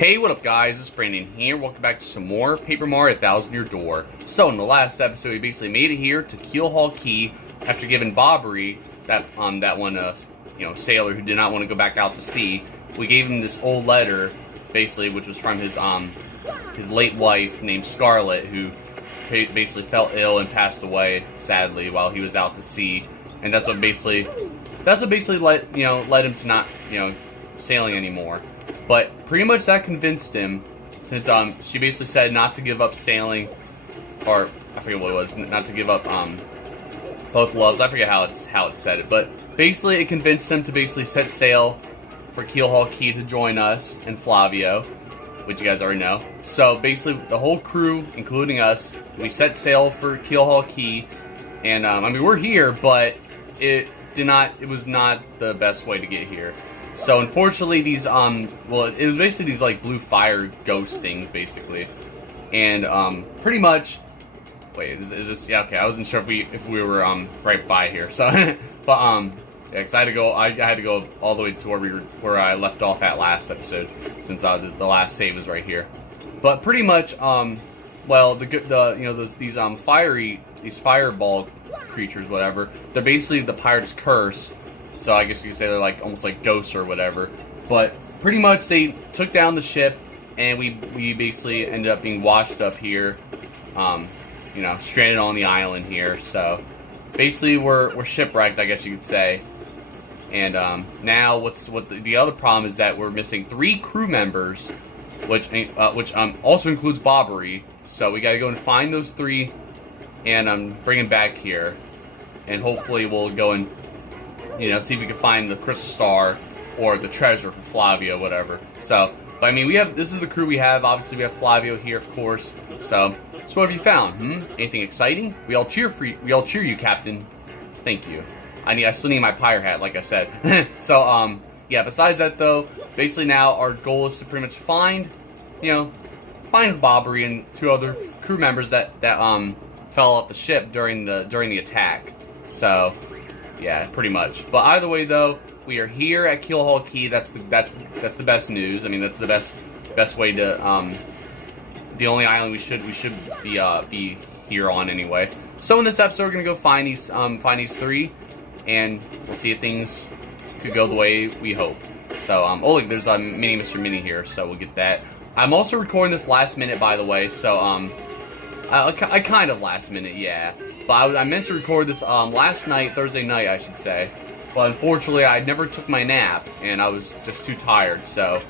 Hey, what up guys, it's Brandon here. Welcome back to some more Paper Mario 1000 Year Door. So in the last episode, we basically made it here to Keelhaul Key after giving Bobbery, that one sailor who did not want to go back out to sea. We gave him this old letter, basically, which was from his late wife named Scarlette, who basically fell ill and passed away sadly while he was out to sea. And that's what basically led him to not sailing anymore. But pretty much that convinced him, since she basically said not to give up sailing, or I forget what it was, not to give up both loves. I forget how it said it, but basically it convinced him to basically set sail for Keelhaul Key to join us and Flavio, which you guys already know. So basically the whole crew, including us, we set sail for Keelhaul Key, and we're here, but it was not the best way to get here. So unfortunately, these it was basically these like blue fire ghost things basically, and pretty much. Wait, is this? Yeah, okay. I wasn't sure if we were right by here. So, but yeah, because I had to go all the way to where I left off at last episode, since the last save is right here. But pretty much well, these fireball creatures, whatever, they're basically the pirate's curse. So I guess you could say they're like almost like ghosts or whatever. But pretty much they took down the ship, and we basically ended up being washed up here, stranded on the island here. So basically we're shipwrecked, I guess you could say. And now the other problem is that we're missing 3 crew members, which also includes Bobbery. So we got to go and find those 3 and bring them back here, and hopefully we'll go and see if we can find the crystal star or the treasure for Flavio, whatever. So, but this is the crew we have. Obviously, we have Flavio here, of course. So what have you found? Anything exciting? We all cheer you, Captain. Thank you. I still need my pirate hat, like I said. So, yeah. Besides that, though, basically now our goal is to pretty much find Bobbery and 2 other crew members that fell off the ship during the attack. So. Yeah, pretty much. But either way, though, we are here at Keelhaul Key. That's the best news. That's the best way to the only island we should be here on anyway. So in this episode, we're gonna go find these 3, and we'll see if things could go the way we hope. So oh look, there's a mini Mr. Mini here, so we'll get that. I'm also recording this last minute, by the way. So I kind of last minute, yeah. But I meant to record this last night, Thursday night, I should say. But unfortunately, I never took my nap, and I was just too tired. So,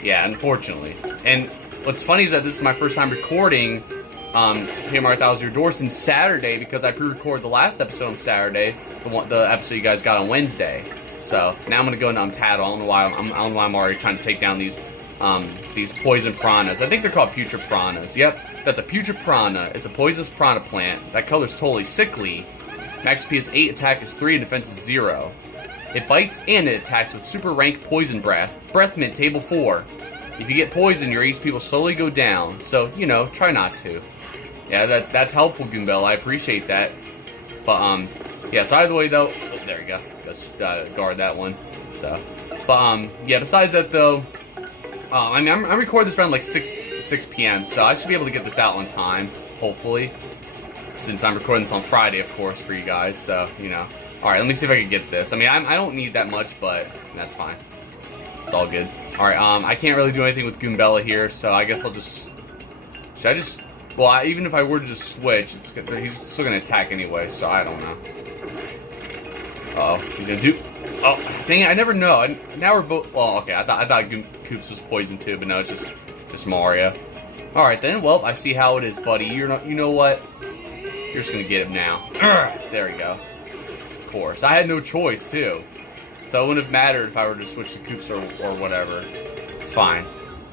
yeah, unfortunately. And what's funny is that this is my first time recording Paper Mario 1000 Year Door since Saturday, because I pre-recorded the last episode on Saturday, the episode you guys got on Wednesday. So now I'm gonna go into Tattle. I don't know why I'm already trying to take down these poison piranhas. I think they're called putrid piranhas. Yep, that's a putrid piranha. It's a poisonous piranha plant. That color's totally sickly. Max HP is 8, attack is 3, and defense is 0. It bites and it attacks with super rank poison breath. Breath mint, table 4. If you get poisoned, your HP will slowly go down. So, try not to. Yeah, that's helpful, Goombell. I appreciate that. But, yeah, so either way, though... Oh, there you go. Just gotta guard that one. So, but, yeah, besides that, though... I'm recording this around like 6 p.m., so I should be able to get this out on time, hopefully. Since I'm recording this on Friday, of course, for you guys, so, Alright, let me see if I can get this. I don't need that much, but that's fine. It's all good. Alright, I can't really do anything with Goombella here, so I guess I'll just... Should I just... Well, even if I were to just switch, he's still going to attack anyway, so I don't know. Uh-oh, he's going to do... Oh, dang it, I never know. Now we're both... Well, okay, I thought Koops was poisoned too, but no, it's just Mario. Alright then, well, I see how it is, buddy. You know what? You're just gonna get him now. There we go. Of course. I had no choice, too. So it wouldn't have mattered if I were to switch to Koops or whatever. It's fine.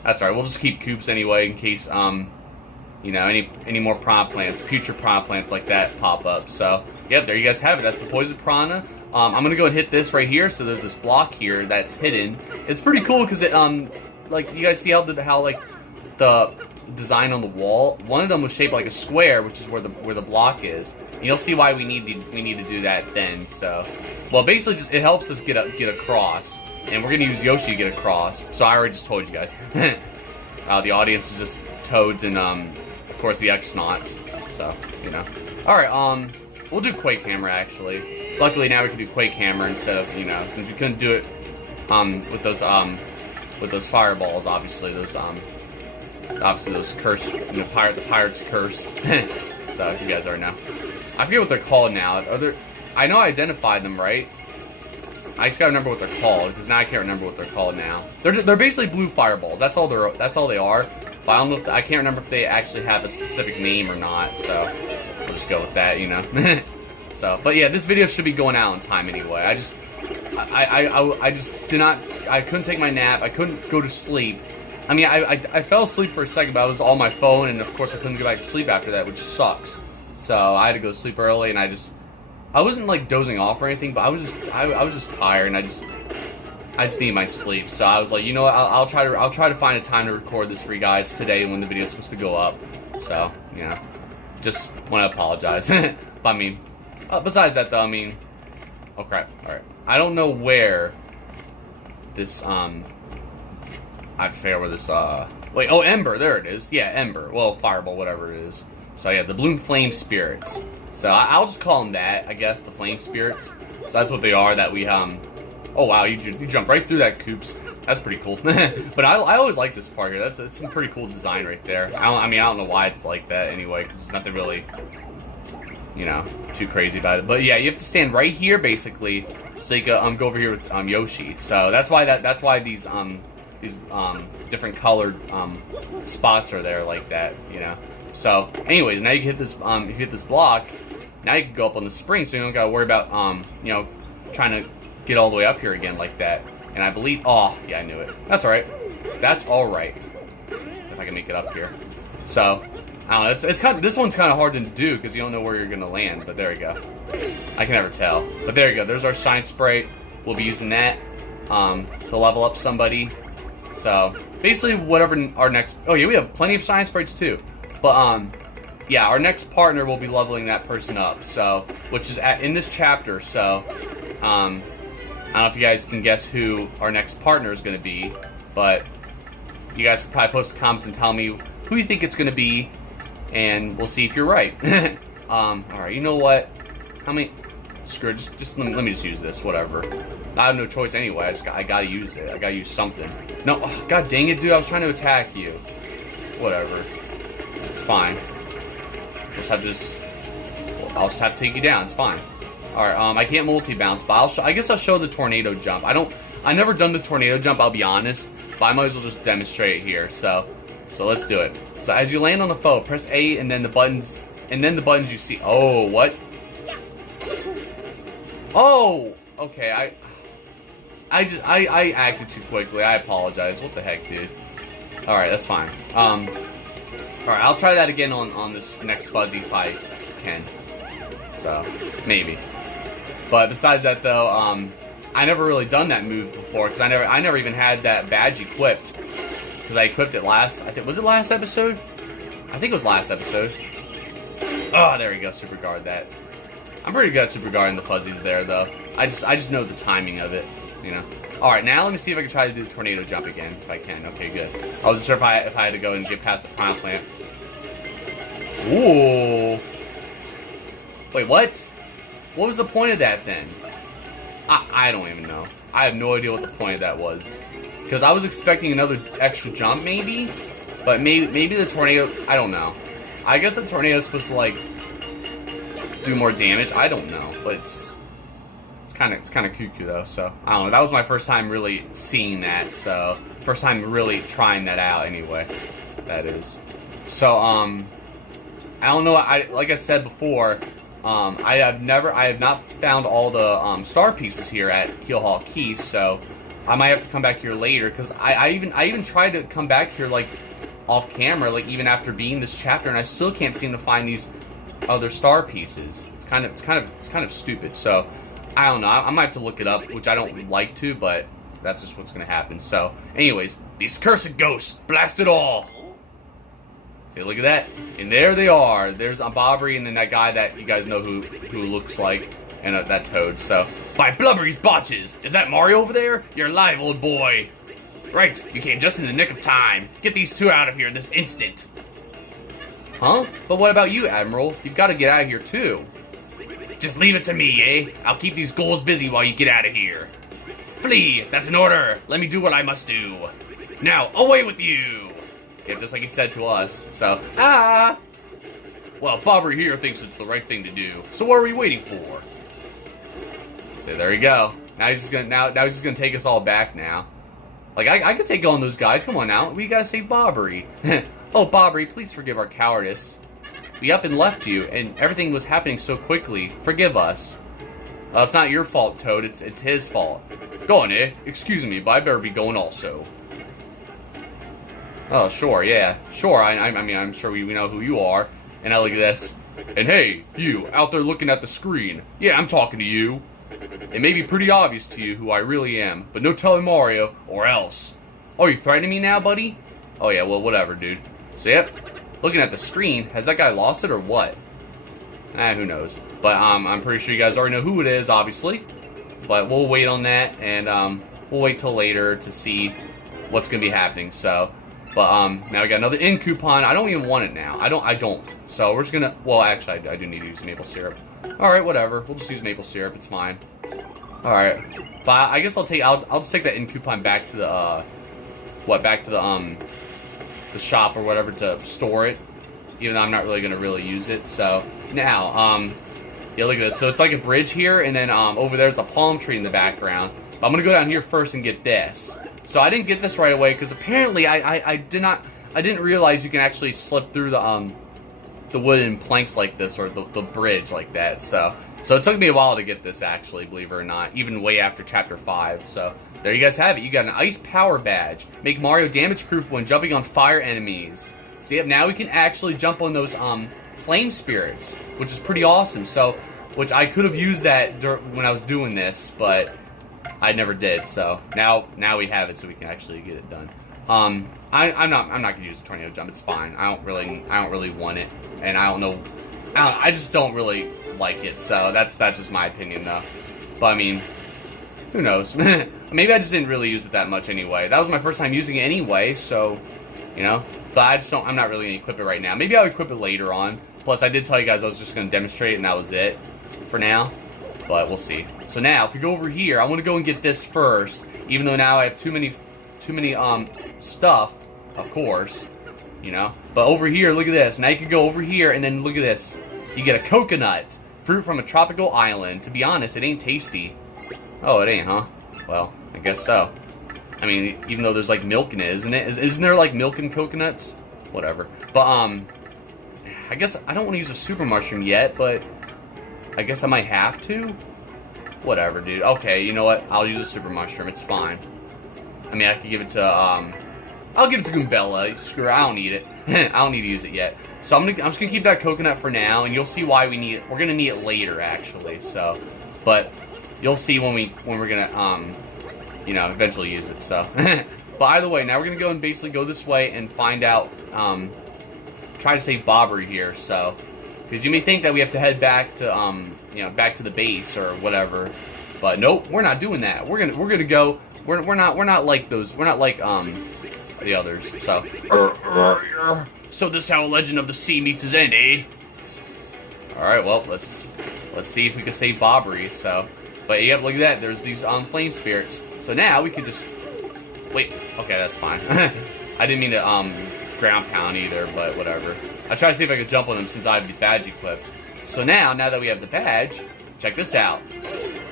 That's alright, we'll just keep Koops anyway in case, any more piranha plants, putrid piranha plants like that pop up. So, yep, there you guys have it. That's the poison piranha. I'm gonna go and hit this right here. So there's this block here that's hidden. It's pretty cool because it, like, you guys see how the design on the wall? One of them was shaped like a square, which is where the block is. And you'll see why we need to do that then. So, well, basically, just it helps us get across, and we're gonna use Yoshi to get across. So I already just told you guys. The audience is just Toads and of course the X-Nauts. So you know. All right. We'll do Quake Hammer actually. Luckily now we can do Quake Hammer instead of since we couldn't do it with those fireballs. Obviously those curse the pirate's curse. So you guys already know. I forget what they're called now. I know I identified them, right? I just gotta remember what they're called because now I can't remember what they're called now. They're basically blue fireballs. That's all they are. But I don't know if I can't remember if they actually have a specific name or not. So we'll just go with that, So, but yeah, this video should be going out on time anyway. I just I couldn't take my nap. I couldn't go to sleep. I mean, I fell asleep for a second, but I was on my phone, and of course I couldn't get back to sleep after that, which sucks. So I had to go to sleep early, and I wasn't like dozing off or anything, but I was just tired, and I just needed my sleep. So I was like, you know what, I'll try to find a time to record this for you guys today when the video is supposed to go up. So just want to apologize. But I mean, besides that though, I mean, oh crap, all right, I don't know where this I have to figure out where this, wait, oh, Ember, there it is. Yeah, Ember. Well, Fireball, whatever it is. So, yeah, the Bloom Flame Spirits. So, I'll just call them that, I guess, the Flame Spirits. So, that's what they are that we, oh, wow, you jump right through that, Coops. That's pretty cool. But I always like this part here. That's some pretty cool design right there. I don't know why it's like that anyway, because there's nothing really, too crazy about it. But, yeah, you have to stand right here, basically, so you can, go over here with, Yoshi. So, that's why these different colored spots are there like that, So, anyways, now you can hit this. If you hit this block, now you can go up on the spring, so you don't gotta worry about trying to get all the way up here again like that. And I believe, oh yeah, I knew it. That's all right. That's all right. If I can make it up here. So, I don't know. It's kind of, this one's kind of hard to do because you don't know where you're gonna land. But there you go. I can never tell. But there you go. There's our shine spray. We'll be using that to level up somebody. So, basically, whatever our next... Oh, yeah, we have plenty of shine sprites, too. But, yeah, our next partner will be leveling that person up. So, which is in this chapter. So, I don't know if you guys can guess who our next partner is going to be. But, you guys can probably post the comments and tell me who you think it's going to be. And we'll see if you're right. Alright, you know what? How many... Screw it, just let me just use this, whatever. I have no choice anyway. I gotta use it. I gotta use something. No, oh, god dang it, dude! I was trying to attack you. Whatever. It's fine. I'll just have to take you down. It's fine. All right. I can't multi-bounce, but I guess I'll show the tornado jump. I never done the tornado jump. I'll be honest, but I might as well just demonstrate it here. So let's do it. So as you land on the foe, press A and then the buttons, you see. Oh, what? Oh, okay. I acted too quickly. I apologize. What the heck, dude? All right, that's fine. All right, I'll try that again on this next fuzzy if I can. So maybe. But besides that, though, I never really done that move before because I never even had that badge equipped because I equipped it last. Was it last episode? I think it was last episode. Oh, there we go. Super guard that. I'm pretty good at super guarding the fuzzies there, though. I just know the timing of it, All right, now let me see if I can try to do the tornado jump again, if I can. Okay, good. I wasn't sure if I had to go and get past the pineapple plant. Ooh. Wait, what? What was the point of that then? I don't even know. I have no idea what the point of that was. Because I was expecting another extra jump, maybe, but maybe the tornado. I don't know. I guess the tornado is supposed to like do more damage. I don't know, but it's kind of cuckoo though. So I don't know. That was my first time really seeing that. So first time really trying that out. Anyway, that is. So I don't know. Like I said before, I have not found all the star pieces here at Keelhaul Key. So I might have to come back here later because I even tried to come back here like off camera, like even after beating this chapter, and I still can't seem to find these other star pieces. It's kind of stupid. So I don't know. I might have to look it up, which I don't like to, but that's just what's gonna happen. So, anyways, these cursed ghosts, blast it all. See, look at that, and there they are. There's Bobbery, and then that guy that you guys know who looks like, and that Toad. So, by Blubbery's botches, is that Mario over there? You're alive, old boy. Right, you came just in the nick of time. Get these two out of here this instant. Huh? But what about you, Admiral? You've got to get out of here, too. Just leave it to me, eh? I'll keep these ghouls busy while you get out of here. Flee! That's an order! Let me do what I must do. Now, away with you! Yeah, just like he said to us, so... Well, Bobbery here thinks it's the right thing to do, so what are we waiting for? So there you go. Now he's just gonna now he's just gonna take us all back now. Like I could take on those guys. Come on now, we gotta save Bobbery. Oh, Bobbery, please forgive our cowardice. We up and left you, and everything was happening so quickly. Forgive us. It's not your fault, Toad. It's his fault. Go on, eh? Excuse me, but I better be going also. Oh, sure, yeah, sure. I mean, I'm sure we know who you are. And now look at this. And hey, you out there looking at the screen. Yeah, I'm talking to you. It may be pretty obvious to you who I really am, but no telling Mario, or else. Oh, you threatening me now, buddy? Oh yeah, well, whatever, dude. So yep, looking at the screen, has that guy lost it or what? Who knows. But I'm pretty sure you guys already know who it is, obviously. But we'll wait on that, and we'll wait till later to see what's gonna be happening. So, but now we got another in coupon. I don't even want it now. I don't. So we're just gonna. Well, actually, I do need to use maple syrup. All right, whatever. We'll just use maple syrup. It's fine. All right, but I guess I'll just take that in coupon back to the back to the shop or whatever to store it, even though I'm not really gonna use it. So now yeah, look at this. So it's like a bridge here, and then over there's a palm tree in the background. But I'm gonna go down here first and get this. So I didn't get this right away because apparently I didn't realize you can actually slip through the wooden planks like this, or the bridge like that. So it took me a while to get this, actually, believe it or not, even way after Chapter 5. So there you guys have it. You got an ice power badge. Make Mario damage proof when jumping on fire enemies. So yep, now we can actually jump on those flame spirits, which is pretty awesome. So, which I could have used that when I was doing this, but I never did. So now we have it, so we can actually get it done. I'm not gonna use the tornado jump. It's fine. I don't really want it, and I just don't really like it. So that's just my opinion, though. But I mean, who knows? Maybe I just didn't really use it that much anyway. That was my first time using it anyway, so you know. But I'm not really gonna equip it right now. Maybe I'll equip it later on. Plus, I did tell you guys I was just gonna demonstrate, and that was it for now. But we'll see. So now, if we go over here, I want to go and get this first, even though now I have too many stuff, of course, you know. But over here, look at this. Now you can go over here, and then look at this. You get a coconut, fruit from a tropical island. To be honest, it ain't tasty. Oh, it ain't, huh? Well, I guess so. I mean, even though there's like milk in it, isn't it? Isn't there like milk in coconuts? Whatever. But I guess I don't want to use a super mushroom yet, but I guess I might have to. Whatever, dude. Okay, you know what? I'll use a super mushroom. It's fine. I mean, I could give it to I'll give it to Goombella. Screw it. I don't need it. I don't need to use it yet. So I'm just gonna keep that coconut for now, and you'll see why we need it. We're gonna need it later, actually. So, but you'll see when we're gonna you know, eventually use it. So, but either way, now we're gonna go and basically go this way and find out try to save Bobbery here. So, because you may think that we have to head back to you know, back to the base or whatever, but nope, we're not doing that. We're gonna go. We're not like those. We're not like the others. So so this is how a Legend of the Sea meets his end, eh? All right, well, let's see if we can save Bobbery. So, but yep, look at that. There's these flame spirits. So now we could just wait. Okay, that's fine. I didn't mean to ground pound either, but whatever. I tried to see if I could jump on them since I have the badge equipped. So now that we have the badge, check this out.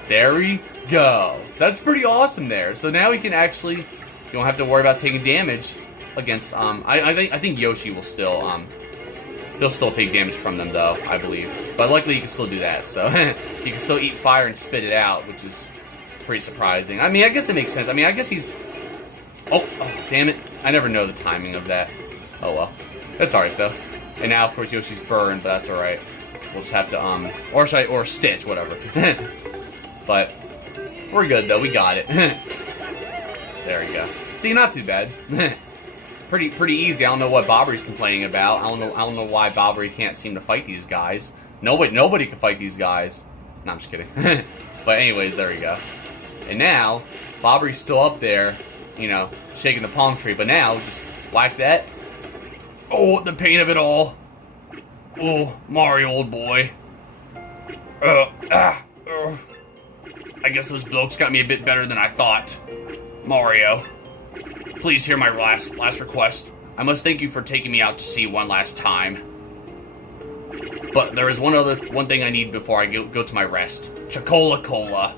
There we go. So that's pretty awesome there. So now we can actually, you don't have to worry about taking damage against, I think Yoshi will still, he'll still take damage from them though, I believe. But luckily you can still do that. So you can still eat fire and spit it out, which is pretty surprising. I mean, I guess it makes sense. I mean, I guess he's, oh damn it. I never know the timing of that. Oh well. That's alright though. And now, of course, Yoshi's burned, but that's alright. We'll just have to, or Stitch, whatever. But we're good, though. We got it. There we go. See, not too bad. pretty easy. I don't know what Bobbery's complaining about. I don't know why Bobbery can't seem to fight these guys. Nobody can fight these guys. No, I'm just kidding. But anyways, there we go. And now, Bobbery's still up there. you know, shaking the palm tree. But now, just whack that. Oh, the pain of it all. Oh, Mario, old boy. I guess those blokes got me a bit better than I thought. Mario, please hear my last request. I must thank you for taking me out to sea one last time. But there is one thing I need before I go to my rest. Chuckola Cola.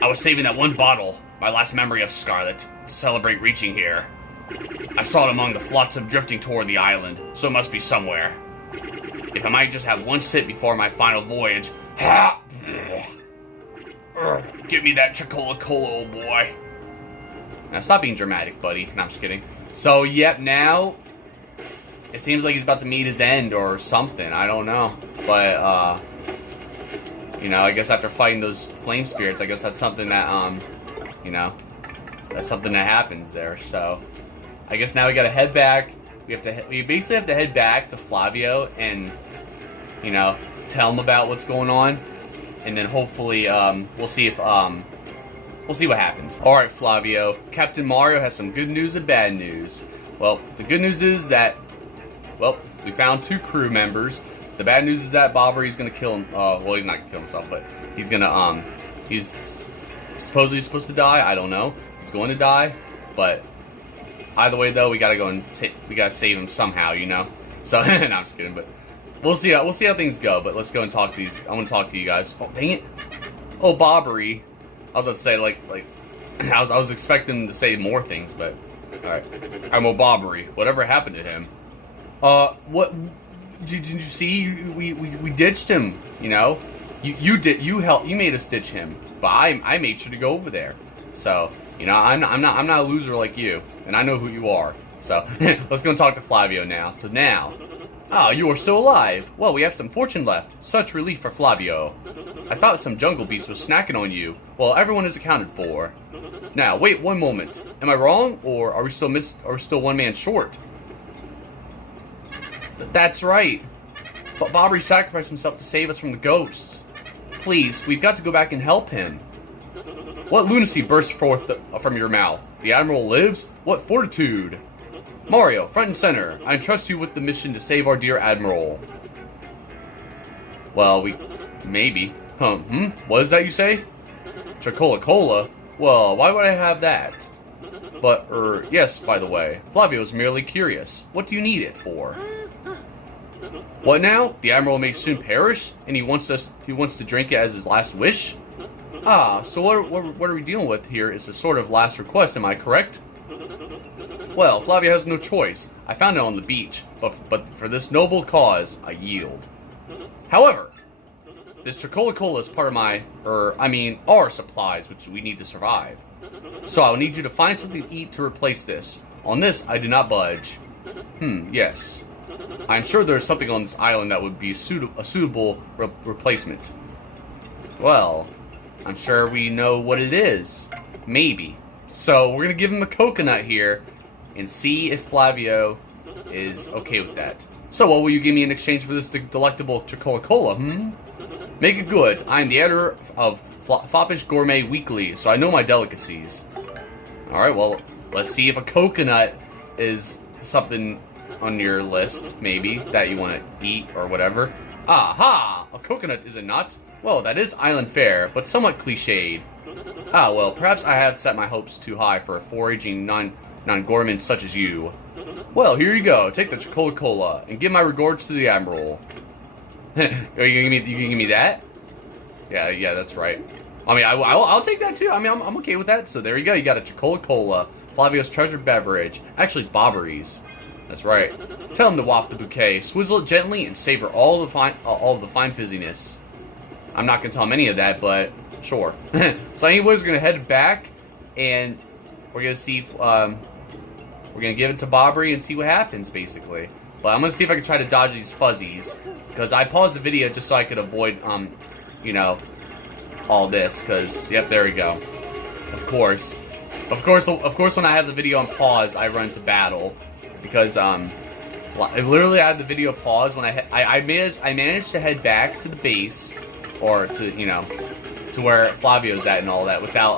I was saving that one bottle, my last memory of Scarlette, to celebrate reaching here. I saw it among the flotsam drifting toward the island, so it must be somewhere. If I might just have one sip before my final voyage. Give me that Chuckola Cola, old boy. Now stop being dramatic, buddy. No, I'm just kidding. So, yep, now it seems like he's about to meet his end or something. I don't know. But, you know, I guess after fighting those flame spirits, I guess that's something that, you know, that's something that happens there. So, I guess now we gotta head back. We basically have to head back to Flavio and, you know, tell him about what's going on. And then hopefully, we'll see if, we'll see what happens. Alright, Flavio. Captain Mario has some good news and bad news. Well, the good news is that, well, we found 2 crew members. The bad news is that Bobbery's gonna kill him. Well, he's not gonna kill himself, but he's gonna, he's supposedly supposed to die. I don't know. He's going to die. But either way, though, we gotta go and we gotta save him somehow, you know? So, no, I'm just kidding, but we'll see how things go. But let's go and talk to these. I want to talk to you guys. Oh, dang it. Oh, Bobbery. I was about to say, like, I was expecting to say more things, but, alright. I'm a Bobbery. Whatever happened to him? What, did you see? We ditched him, you know? You made us ditch him, but I made sure to go over there. So, you know, I'm not a loser like you, and I know who you are. So, let's go and talk to Flavio now. So now, you are still alive. Well, we have some fortune left. Such relief for Flavio. I thought some jungle beast was snacking on you. Well, everyone is accounted for. Now, wait one moment. Am I wrong, or are we still one man short? That's right. But Bobbery sacrificed himself to save us from the ghosts. Please, we've got to go back and help him. What lunacy burst forth from your mouth? The Admiral lives? What fortitude! Mario, front and center, I entrust you with the mission to save our dear Admiral. Well, maybe. What is that you say? Chuckola Cola? Well, why would I have that? But, yes, by the way, Flavio's merely curious. What do you need it for? What now? The Admiral may soon perish, and he wants to drink it as his last wish? So what are we dealing with here is a sort of last request, am I correct? Well, Flavio has no choice. I found it on the beach, but for this noble cause, I yield. However, this Chuckola Cola is part of our supplies, which we need to survive. So I'll need you to find something to eat to replace this. On this, I do not budge. Yes. I'm sure there's something on this island that would be a suitable replacement. Well, I'm sure we know what it is. Maybe. So we're going to give him a coconut here and see if Flavio is okay with that. So what will you give me in exchange for this delectable Chuckola Cola, Make it good. I'm the editor of Foppish Gourmet Weekly, so I know my delicacies. Alright, well, let's see if a coconut is something on your list, maybe, that you want to eat or whatever. Aha! A coconut, is it not? Well, that is island fare, but somewhat cliched. Well, perhaps I have set my hopes too high for a foraging non-gourmand such as you. Well, here you go. Take the Chuckola Cola, and give my regards to the Admiral. Are you gonna give me that? Yeah, that's right. I mean, I'll take that too. I mean, I'm okay with that. So there you go. You got a Chuckola Cola, Flavio's treasured beverage. Actually, it's Bobbery's. That's right. Tell him to waft the bouquet, swizzle it gently, and savor all of the fine fizziness. I'm not gonna tell him any of that, but sure. So anyways, we're gonna head back, and we're gonna see if, we're gonna give it to Bobbery and see what happens, basically. But I'm gonna see if I can try to dodge these fuzzies, because I paused the video just so I could avoid, you know, all this. Because, yep, there we go. Of course, when I have the video on pause, I run to battle, because literally I had the video pause when I managed to head back to the base, or to, you know, to where Flavio's at and all that, without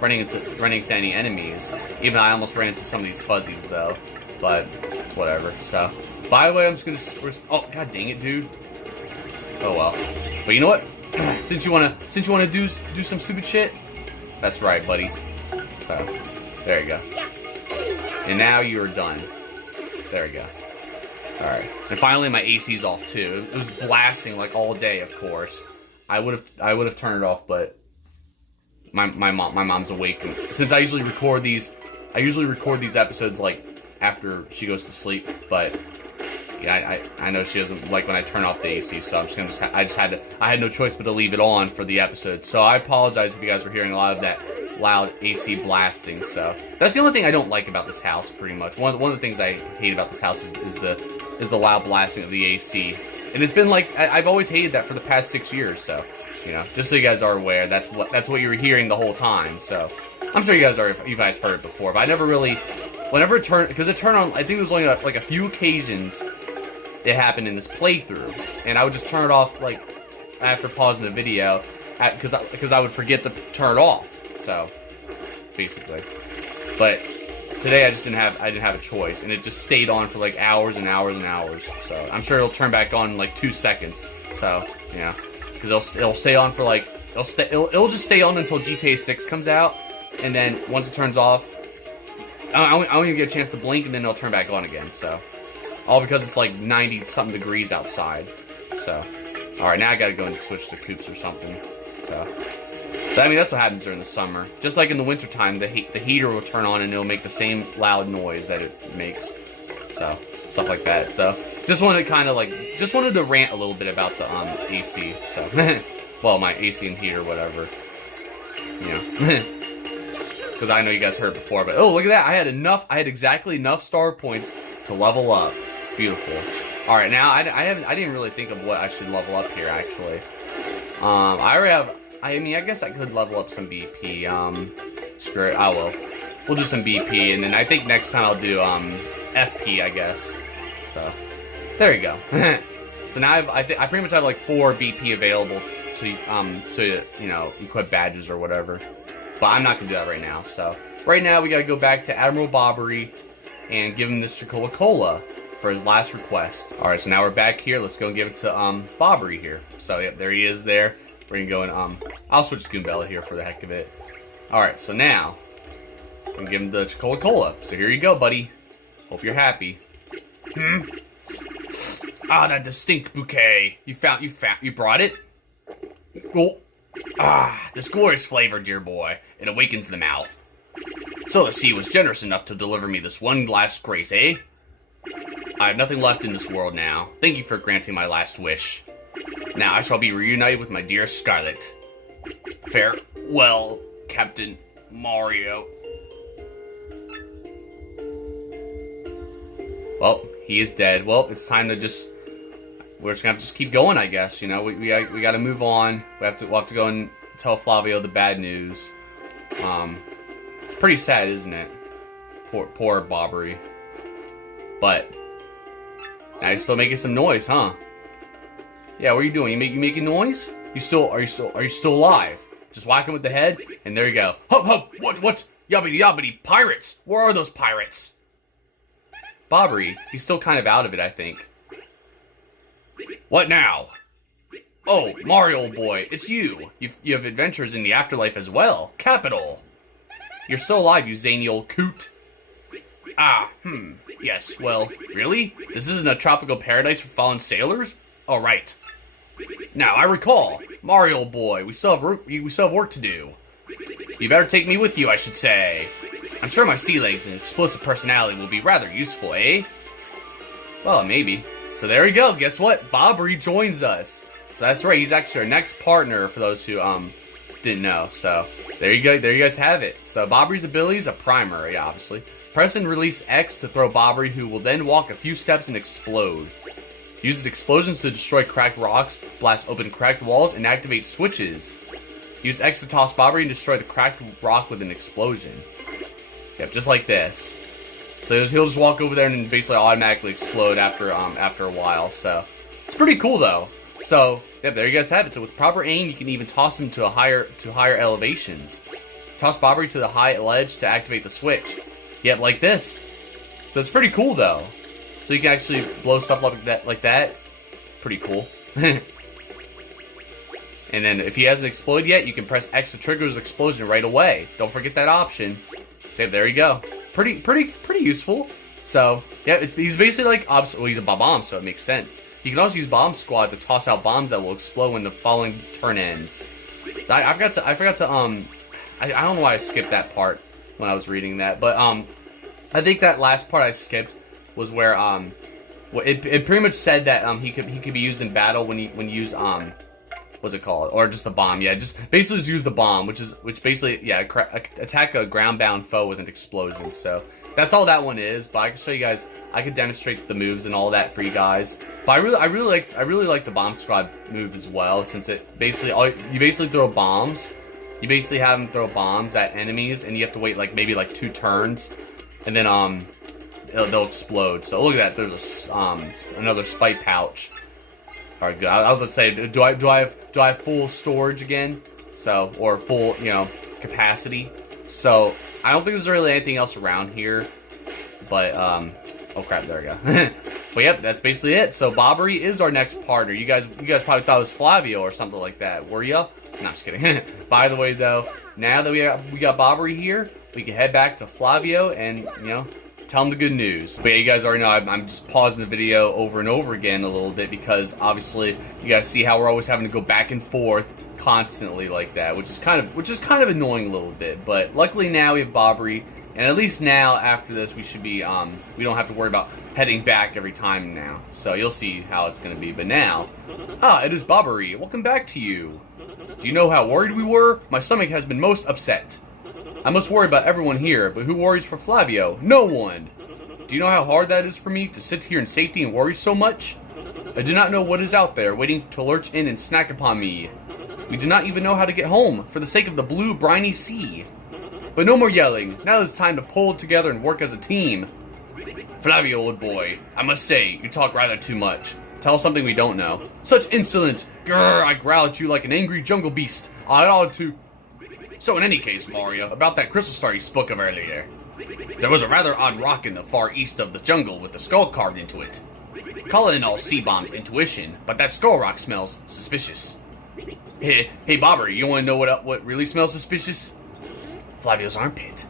running into any enemies. Even I almost ran into some of these fuzzies though, but it's whatever. So, by the way, I'm just gonna. Oh, god dang it, dude. Oh well. But you know what? Since you wanna do some stupid shit, that's right, buddy. So, there you go. And now you are done. There we go. All right. And finally, my AC's off too. It was blasting like all day, of course. I would have turned it off, but my mom's awake. And since I usually record these episodes like after she goes to sleep. But yeah, I know she doesn't like when I turn off the AC, so I'm just gonna I had no choice but to leave it on for the episode. So I apologize if you guys were hearing a lot of that loud AC blasting. So that's the only thing I don't like about this house, pretty much. One of the things I hate about this house is the loud blasting of the AC. And it's been like, I've always hated that for the past 6 years, so, you know, just so you guys are aware, that's what you were hearing the whole time, so, I'm sure you guys heard it before, but I never really, whenever it turned, because it turned on, I think it was only like a few occasions it happened in this playthrough, and I would just turn it off, like, after pausing the video, because I would forget to turn it off, so, basically, but today I didn't have a choice, and it just stayed on for like hours and hours and hours. So I'm sure it'll turn back on in like 2 seconds. So yeah, because it'll stay on for like it'll just stay on until GTA 6 comes out, and then once it turns off, I won't even get a chance to blink, and then it'll turn back on again. So all because it's like 90 something degrees outside. So all right, now I gotta go and switch to coops or something. So. But, I mean, that's what happens during the summer. Just like in the wintertime, the heater will turn on and it'll make the same loud noise that it makes. So, stuff like that. So, just wanted to rant a little bit about the AC. So, well, my AC and heater, whatever. You know. Because I know you guys heard it before, but oh, look at that. I had exactly enough star points to level up. Beautiful. Alright, now, I didn't really think of what I should level up here, actually. I already have... I mean, I guess I could level up some BP, screw it, I will. We'll do some BP, and then I think next time I'll do, FP, I guess. So, there you go. So now I pretty much have like 4 BP available to, you know, equip badges or whatever. But I'm not gonna do that right now, so. Right now, we gotta go back to Admiral Bobbery and give him this Chuckola Cola for his last request. Alright, so now we're back here, let's go and give it to, Bobbery here. So, yep, there he is there. We're gonna go and, I'll switch Goombella here for the heck of it. Alright, so now, I'm gonna give him the Chuckola Cola. So here you go, buddy. Hope you're happy. Ah, that distinct bouquet. You brought it? Oh. Ah, this glorious flavor, dear boy. It awakens the mouth. So the sea was generous enough to deliver me this one last grace, eh? I have nothing left in this world now. Thank you for granting my last wish. Now I shall be reunited with my dear Scarlette. Farewell, Captain Mario. Well, he is dead. Well, it's time to we're just gonna have to just keep going, I guess. You know, we gotta move on. We'll have to go and tell Flavio the bad news. It's pretty sad, isn't it? Poor Bobbery. But now you're still making some noise, huh? Yeah, what are you doing? You making noise? Are you still alive? Just whack him with the head, and there you go. Hup hup! What? Yubbity yubbity! Pirates! Where are those pirates? Bobbery, he's still kind of out of it, I think. What now? Oh, Mario boy, it's you. You have adventures in the afterlife as well. Capital. You're still alive, you zany old coot. Yes, well, really? This isn't a tropical paradise for fallen sailors? Oh, right. Now, I recall. Mario boy, we still have work to do. You better take me with you, I should say. I'm sure my sea legs and explosive personality will be rather useful, eh? Well, maybe. So there you go. Guess what? Bobbery joins us. So that's right. He's actually our next partner for those who didn't know. So there you go. There you guys have it. So Bobbery's abilities, a primary, obviously. Press and release X to throw Bobbery, who will then walk a few steps and explode. Uses explosions to destroy cracked rocks, blast open cracked walls, and activate switches. Use X to toss Bobbery and destroy the cracked rock with an explosion. Yep, just like this. So he'll just walk over there and basically automatically explode after a while. So it's pretty cool though. So yep, there you guys have it. So with proper aim, you can even toss him to higher elevations. toss Bobbery to the high ledge to activate the switch. Yep, like this. So it's pretty cool though. So you can actually blow stuff up like that. Pretty cool. And then if he hasn't exploded yet, you can press X to trigger his explosion right away. Don't forget that option. So there you go. Pretty useful. So yeah, he's basically like, obviously, well, he's a bomb, so it makes sense. You can also use Bomb Squad to toss out bombs that will explode when the following turn ends. I forgot to I don't know why I skipped that part when I was reading that, but I think that last part I skipped was where well, it pretty much said that he could be used in battle when you use what's it called, or just the bomb. Yeah, just basically just use the bomb, which basically, yeah, attack a ground-bound foe with an explosion. So that's all that one is. But I can show you guys. I could demonstrate the moves and all that for you guys. But I really like the Bomb Squad move as well, since it basically you basically throw bombs. You basically have them throw bombs at enemies, and you have to wait like maybe like 2 turns, and then they'll explode. So look at that. There's a another spike pouch. All right, good. I was gonna say, do I have full storage again? So, or full, you know, capacity. So I don't think there's really anything else around here. But oh crap, there we go. But yep, that's basically it. So Bobbery is our next partner. You guys probably thought it was Flavio or something like that, were ya? No, just kidding. By the way, though, now that we got Bobbery here, we can head back to Flavio and, you know, tell him the good news. But yeah, you guys already know I'm just pausing the video over and over again a little bit because obviously you guys see how we're always having to go back and forth constantly like that, which is kind of annoying a little bit. But luckily now we have Bobbery, and at least now after this we should be we don't have to worry about heading back every time now. So you'll see how it's gonna be. But now, it is Bobbery. Welcome back to you. Do you know how worried we were? My stomach has been most upset. I must worry about everyone here, but who worries for Flavio? No one! Do you know how hard that is for me to sit here in safety and worry so much? I do not know what is out there, waiting to lurch in and snack upon me. We do not even know how to get home, for the sake of the blue, briny sea. But no more yelling. Now it's time to pull together and work as a team. Flavio, old boy, I must say, you talk rather too much. Tell us something we don't know. Such insolence! Grrr, I growl at you like an angry jungle beast. I ought to... So in any case, Mario, about that crystal star you spoke of earlier. There was a rather odd rock in the far east of the jungle with a skull carved into it. Call it an all C-bomb's intuition, but that skull rock smells suspicious. Hey, Bobbery, you want to know what really smells suspicious? Flavio's armpit.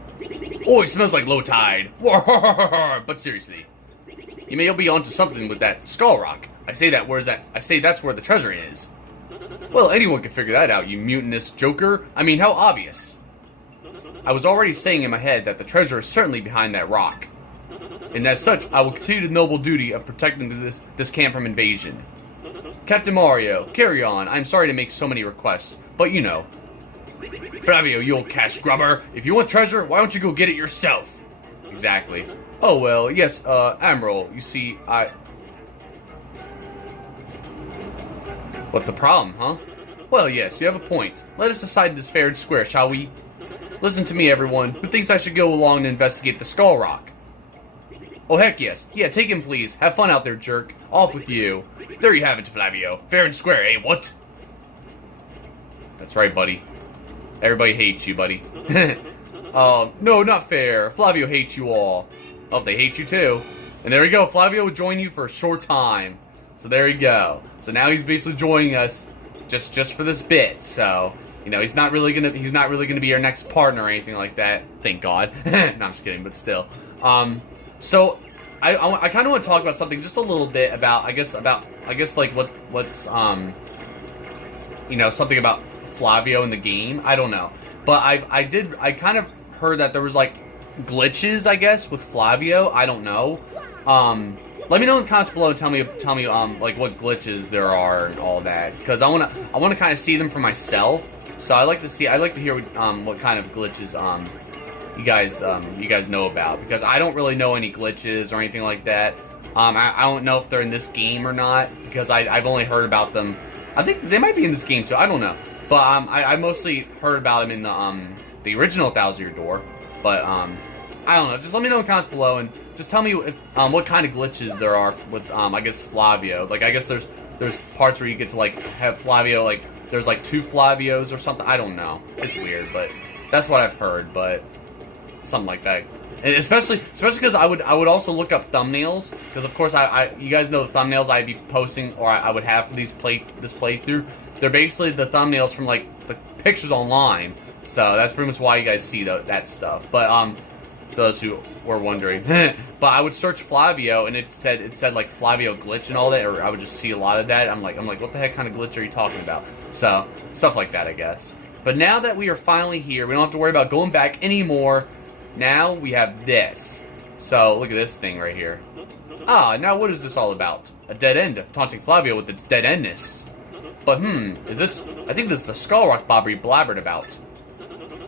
Oh, it smells like low tide. But seriously, you may be onto something with that skull rock. I say that's where the treasure is. Well, anyone can figure that out, you mutinous joker. I mean, how obvious. I was already saying in my head that the treasure is certainly behind that rock. And as such, I will continue the noble duty of protecting this camp from invasion. Captain Mario, carry on. I'm sorry to make so many requests, but you know. Flavio, you old cash grubber. If you want treasure, why don't you go get it yourself? Exactly. Oh, well, yes, Admiral, you see, What's the problem, huh? Well, yes, you have a point. Let us decide this fair and square, shall we? Listen to me, everyone. Who thinks I should go along and investigate the skull rock? Oh, heck yes. Yeah, take him, please. Have fun out there, jerk. Off with you. There you have it, Flavio. Fair and square, eh? What? That's right, buddy. Everybody hates you, buddy. No, not fair. Flavio hates you all. Oh, they hate you too. And there we go. Flavio will join you for a short time. So there you go. So now he's basically joining us just for this bit. So, you know, he's not really gonna be our next partner or anything like that. Thank God. No, I'm just kidding, but still. So I kind of want to talk about something just a little bit about I guess like what's you know, something about Flavio in the game. I don't know, but I kind of heard that there was like glitches, I guess, with Flavio. I don't know. Let me know in the comments below and tell me like what glitches there are and all that, because I wanna kind of see them for myself. So I'd like to hear what kind of glitches you guys know about, because I don't really know any glitches or anything like that. I don't know if they're in this game or not, because I've only heard about them. I think they might be in this game too. I don't know, but I mostly heard about them in the original Thousand Year Door. But I don't know. Just let me know in the comments below and just tell me if, what kind of glitches there are with I guess Flavio. Like I guess there's parts where you get to like have Flavio, like there's like 2 Flavios or something. I don't know. It's weird, but That's what I've heard, but something like that. And especially because I would also look up thumbnails, because of course you guys know the thumbnails I'd be posting, or I would have for this playthrough. They're basically the thumbnails from like the pictures online. So that's pretty much why you guys see that stuff. But for those who were wondering, but I would search Flavio, and it said like Flavio glitch and all that, or I would just see a lot of that. I'm like, what the heck kind of glitch are you talking about? So stuff like that, I guess. But now that we are finally here, we don't have to worry about going back anymore. Now we have this. So look at this thing right here. Ah, now what is this all about? A dead end, taunting Flavio with its dead endness. But is this? I think this is the skull rock Bobbery blabbered about.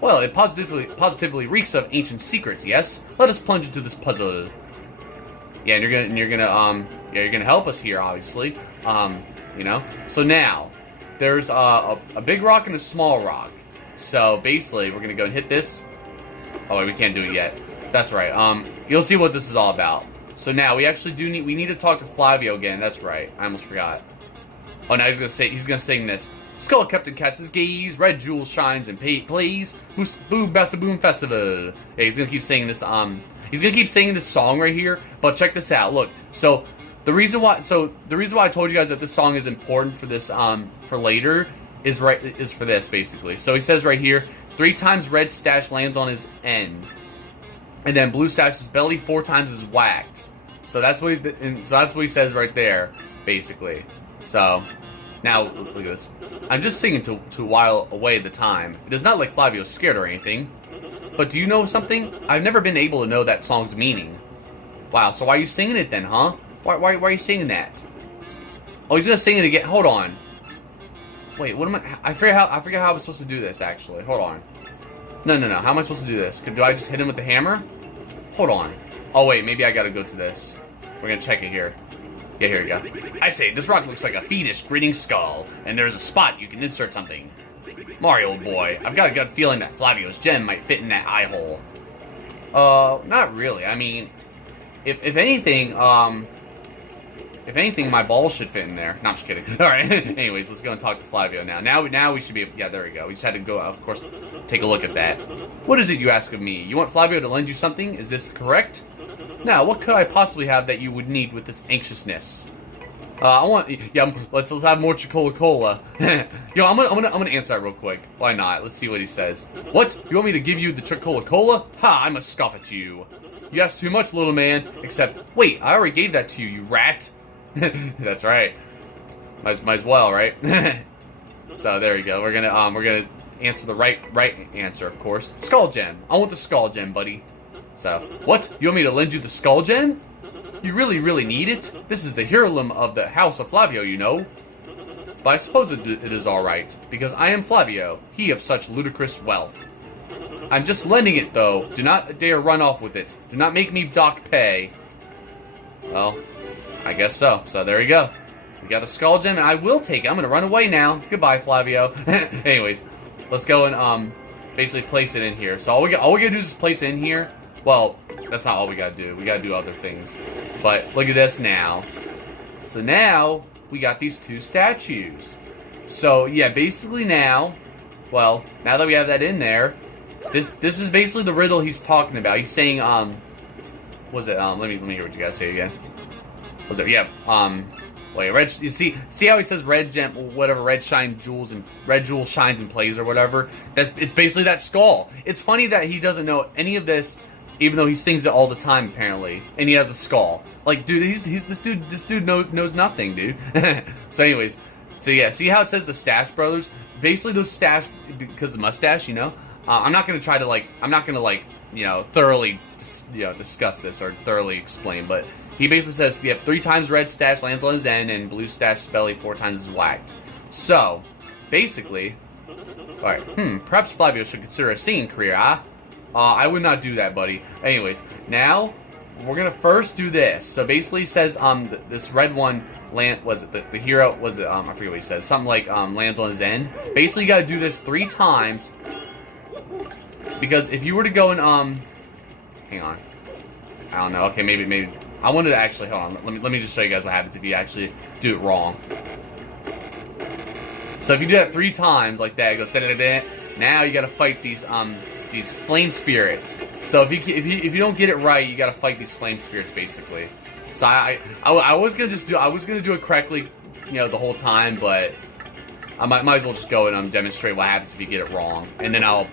Well, it positively reeks of ancient secrets. Yes, let us plunge into this puzzle. Yeah, and you're gonna help us here, obviously. You know. So now there's a big rock and a small rock. So basically, we're gonna go and hit this. Oh, wait, we can't do it yet. That's right. You'll see what this is all about. So now we actually we need to talk to Flavio again. That's right. I almost forgot. Oh, now he's gonna sing this. Skull Captain casts his gaze, red jewels shines and plays. Boom bassa boom festival. Yeah, he's gonna keep saying this. He's gonna keep singing this song right here. But check this out. Look. So the reason why I told you guys that this song is important for this for later is for this basically. So he says right here. 3 times red stash lands on his end, and then blue stash's belly 4 times is whacked. So that's what he says right there, basically. So now look at this. I'm just singing to while away the time. It is not like Flavio's scared or anything. But do you know something? I've never been able to know that song's meaning. Wow. So why are you singing it then, huh? Why are you singing that? Oh, he's gonna sing it again. Hold on. Wait, what am I forget how I'm supposed to do this, actually. Hold on. No. How am I supposed to do this? Do I just hit him with the hammer? Hold on. Oh, wait, maybe I gotta go to this. We're gonna check it here. Yeah, here we go. I say, this rock looks like a fiendish grinning skull, and there's a spot you can insert something. Mario, old boy, I've got a gut feeling that Flavio's gem might fit in that eye hole. Not really. I mean, if anything, my balls should fit in there. No, I'm just kidding. Alright, anyways, let's go and talk to Flavio now. Now we should be... Yeah, there we go. We just had to go, of course, take a look at that. What is it you ask of me? You want Flavio to lend you something? Is this correct? Now, what could I possibly have that you would need with this anxiousness? Let's have more Chuckola Cola. Yo, I'm gonna answer that real quick. Why not? Let's see what he says. What? You want me to give you the Chuckola Cola? Ha! I must scoff at you. You ask too much, little man. Except, wait, I already gave that to you, you rat. That's right. Might as well, right? So there we go. We're gonna answer the right answer, of course. Skull gem. I want the skull gem, buddy. So what? You want me to lend you the skull gem? You really need it? This is the heirloom of the House of Flavio, you know. But I suppose it is all right, because I am Flavio, he of such ludicrous wealth. I'm just lending it, though. Do not dare run off with it. Do not make me dock pay. Well, I guess so. So there you go. We got a skull gem, and I will take it. I'm gonna run away now. Goodbye, Flavio. Anyways, let's go and basically place it in here. So all we gotta do is just place it in here. Well, that's not all we gotta do. We gotta do other things. But look at this now. So now we got these 2 statues. So yeah, basically now, well, now that we have that in there, this is basically the riddle he's talking about. He's saying was it let me hear what you guys say again. Was it wait, red, you see how he says red gem, whatever, red jewel shines and plays or whatever? It's basically that skull. It's funny that he doesn't know any of this, even though he sings it all the time apparently, and he has a skull. Like, dude, this dude knows nothing, dude. So anyways, so yeah, see how it says the Stash Brothers? Basically those Stash, because of the mustache, you know. I'm not gonna thoroughly discuss this or thoroughly explain, but he basically says, yep, 3 times red stash lands on his end, and blue stash belly 4 times is whacked. So, basically, alright, perhaps Flavio should consider a singing career, huh? I would not do that, buddy. Anyways, now, we're gonna first do this. So basically he says, this red one, the hero, I forget what he says, something like, lands on his end. Basically, you gotta do this 3 times, because if you were to go and, hang on. I don't know, okay, maybe, I wanted to actually, hold on, let me just show you guys what happens if you actually do it wrong. So if you do that 3 times like that, it goes da-da-da-da. Now you gotta fight these flame spirits. So if you don't get it right, you gotta fight these flame spirits basically. So I was gonna do it correctly, you know, the whole time, but I might as well just go and demonstrate what happens if you get it wrong, and then I'll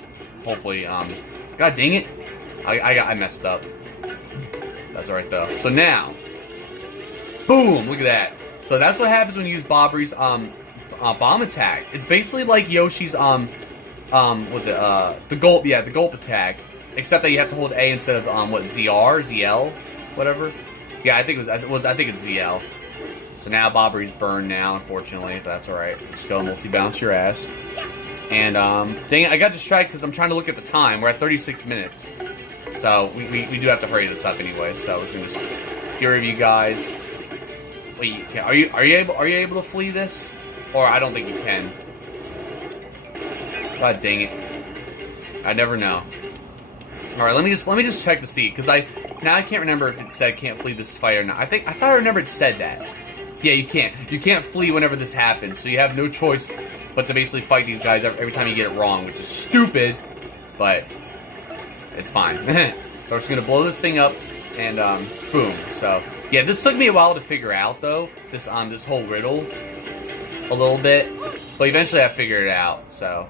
hopefully God dang it, I messed up. That's alright though. So now, boom! Look at that. So that's what happens when you use Bobbery's bomb attack. It's basically like Yoshi's was it the gulp attack, except that you have to hold A instead of what, ZL, whatever. Yeah, I think it's ZL. So now Bobbery's burned now, unfortunately, but that's alright. Just go multi-bounce your ass. And dang it, I got distracted because I'm trying to look at the time. We're at 36 minutes. So we do have to hurry this up anyway. So I was gonna just get rid of you guys. Wait, are you able to flee this? Or I don't think you can. God dang it. I never know. Alright, let me just check to see, because I can't remember if it said can't flee this fight or not. I thought I remembered it said that. Yeah, you can't. You can't flee whenever this happens, so you have no choice but to basically fight these guys every time you get it wrong, which is stupid, but it's fine. So we're just gonna blow this thing up, and boom. So yeah, this took me a while to figure out though. This whole riddle a little bit, but eventually I figured it out. So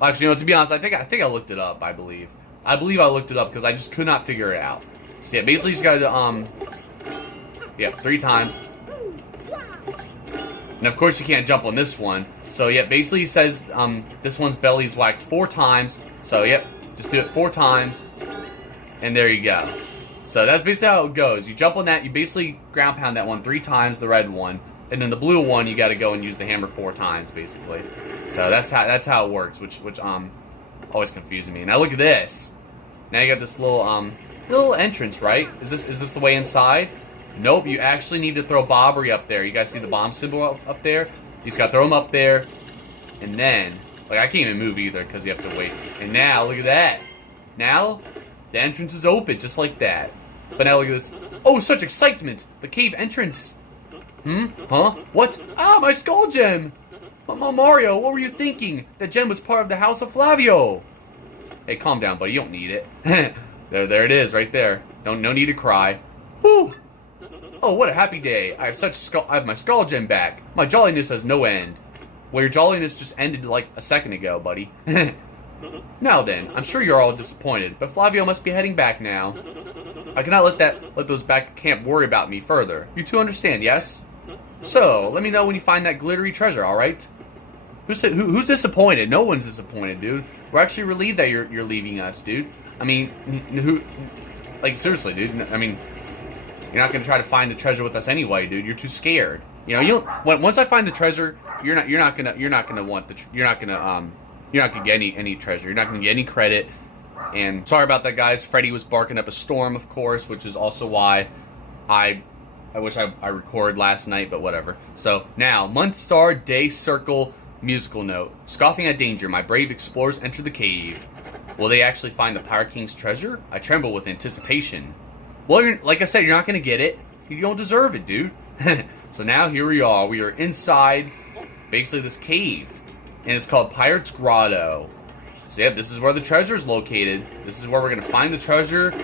actually, you know, to be honest, I think I looked it up. I believe I looked it up because I just could not figure it out. So yeah, basically you just gotta yeah, 3 times. And of course you can't jump on this one. So yeah, basically it says this one's belly is whacked 4 times. So yep, just do it 4 times. And there you go. So that's basically how it goes. You jump on that, you basically ground pound that one 3 times, the red one. And then the blue one, you gotta go and use the hammer 4 times, basically. So that's how it works, which always confuses me. Now look at this. Now you got this little entrance, right? Is this the way inside? Nope, you actually need to throw Bobbery up there. You guys see the bomb symbol up there? You just gotta throw him up there. And then, like, I can't even move either because you have to wait. And now, look at that. Now, the entrance is open, just like that. But now look at this. Oh, such excitement! The cave entrance! Huh? What? Ah, my skull gem! Mario, what were you thinking? That gem was part of the house of Flavio! Hey, calm down, buddy. You don't need it. there it is, right there. No need to cry. Whew! Oh, what a happy day. I have my skull gem back. My jolliness has no end. Well, your jolliness just ended like a second ago, buddy. Now then, I'm sure you're all disappointed, but Flavio must be heading back now. I cannot let those back at camp worry about me further. You two understand, yes? So, let me know when you find that glittery treasure, alright? Who's disappointed? No one's disappointed, dude. We're actually relieved that you're leaving us, dude. I mean, like, seriously, dude. I mean, you're not gonna try to find the treasure with us anyway, dude. You're too scared. You know, once I find the treasure, you're not gonna get any treasure. You're not gonna get any credit. And sorry about that, guys. Freddy was barking up a storm, of course, which is also why I wish I recorded last night, but whatever. So now, month star, day circle, musical note. Scoffing at danger, my brave explorers enter the cave. Will they actually find the Pirate King's treasure? I tremble with anticipation. Well, like I said, you're not going to get it. You don't deserve it, dude. So now here we are. We are inside, basically, this cave. And it's called Pirate's Grotto. So, yep, this is where the treasure is located. This is where we're going to find the treasure.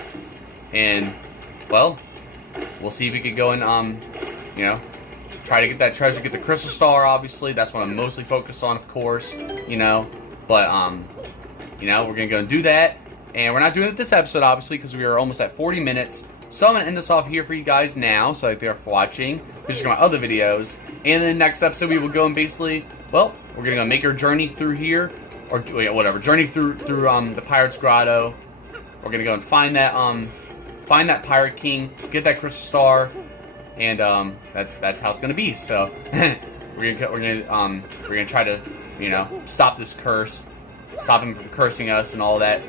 And, well, we'll see if we can go and, you know, try to get that treasure, get the crystal star, obviously. That's what I'm mostly focused on, of course, you know. But, you know, we're going to go and do that. And we're not doing it this episode, obviously, because we are almost at 40 minutes. So I'm going to end this off here for you guys now. So thank you for watching. We're just going to other videos. And in the next episode, we will go and basically, well, we're going to go make our journey through here. Or, yeah, whatever. Journey through the Pirate's Grotto. We're going to go and find that Pirate King. Get that crystal star. And that's how it's going to be. So we're gonna try to, you know, stop this curse. Stop him from cursing us and all that.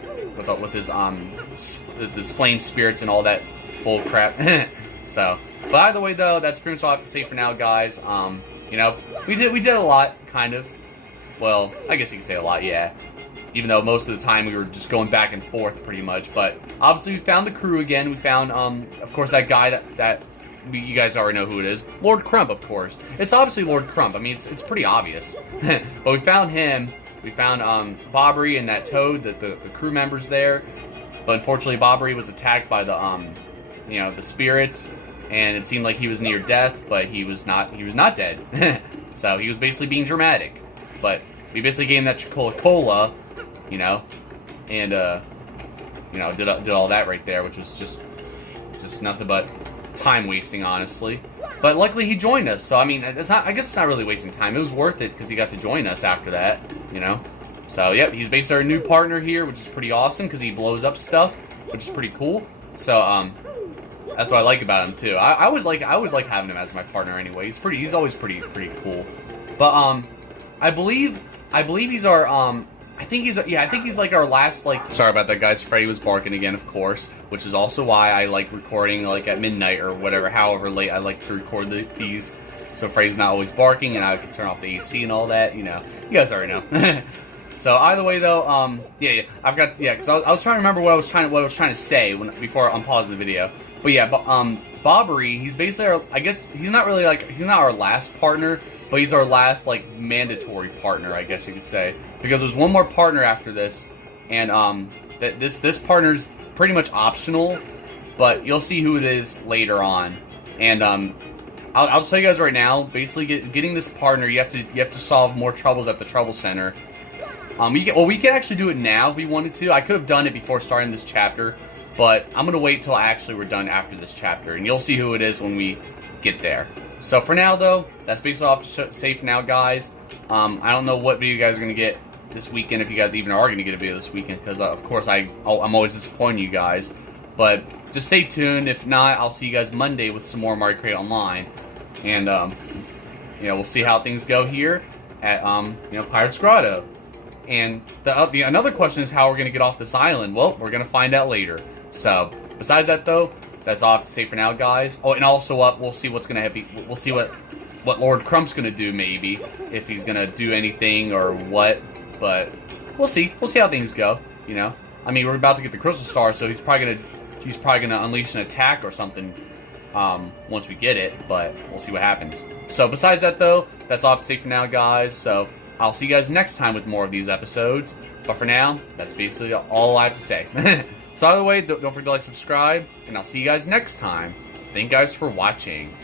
With his flame spirits and all that bull crap. So, but either way though, that's pretty much all I have to say for now, guys. You know, we did a lot, kind of. Well, I guess you can say a lot, yeah. Even though most of the time we were just going back and forth, pretty much. But obviously, we found the crew again. We found, of course, that guy that you guys already know who it is, Lord Crump, of course. It's obviously Lord Crump. I mean, it's pretty obvious. But we found him. we found Bobbery and that Toad, the crew members there. But unfortunately, Bobbery was attacked by the the spirits, and it seemed like he was near death, but he was not dead. So he was basically being dramatic. But we basically gave him that Chuckola Cola, and did all that right there, which was just nothing but time wasting, honestly. But luckily he joined us, so I mean, I guess it's not really wasting time. It was worth it because he got to join us after that, So yep, he's basically our new partner here, which is pretty awesome because he blows up stuff, which is pretty cool. So that's what I like about him too. I always like having him as my partner anyway. He's always pretty cool. But I believe he's our I think he's like our last, like, sorry about that, guys. Freddy was barking again, of course, which is also why I like recording like at midnight or whatever, however late I like to record these, so Freddy's not always barking and I can turn off the AC and all that, you guys already know. So either way though, I've got, because I was trying to remember what I was trying to say before I'm pausing the video. But yeah, Bobbery, he's basically I guess he's not our last partner, but he's our last, like, mandatory partner, I guess you could say. Because there's one more partner after this, and this partner's pretty much optional, but you'll see who it is later on. And I'll tell you guys right now, basically getting this partner, you have to solve more troubles at the trouble center. We can actually do it now if we wanted to. I could have done it before starting this chapter, but I'm gonna wait till actually we're done after this chapter, and you'll see who it is when we get there. So for now, though, that's basically all I have to say for now, guys. I don't know what video you guys are going to get this weekend, if you guys even are going to get a video this weekend, because, of course, I'm always disappointing you guys. But just stay tuned. If not, I'll see you guys Monday with some more Mario Kart Online. And, we'll see how things go here at, Pirate's Grotto. And another question is how we're going to get off this island. Well, we're going to find out later. So, besides that, though, that's all I have to say for now, guys. Oh, and also we'll see what's gonna happen. We'll see what Lord Crump's gonna do, maybe, if he's gonna do anything or what. But we'll see. We'll see how things go. I mean, we're about to get the Crystal Star, so he's probably gonna unleash an attack or something once we get it. But we'll see what happens. So besides that, though, that's all I have to say for now, guys. So I'll see you guys next time with more of these episodes. But for now, that's basically all I have to say. So either way, don't forget to like, subscribe, and I'll see you guys next time. Thank you guys for watching.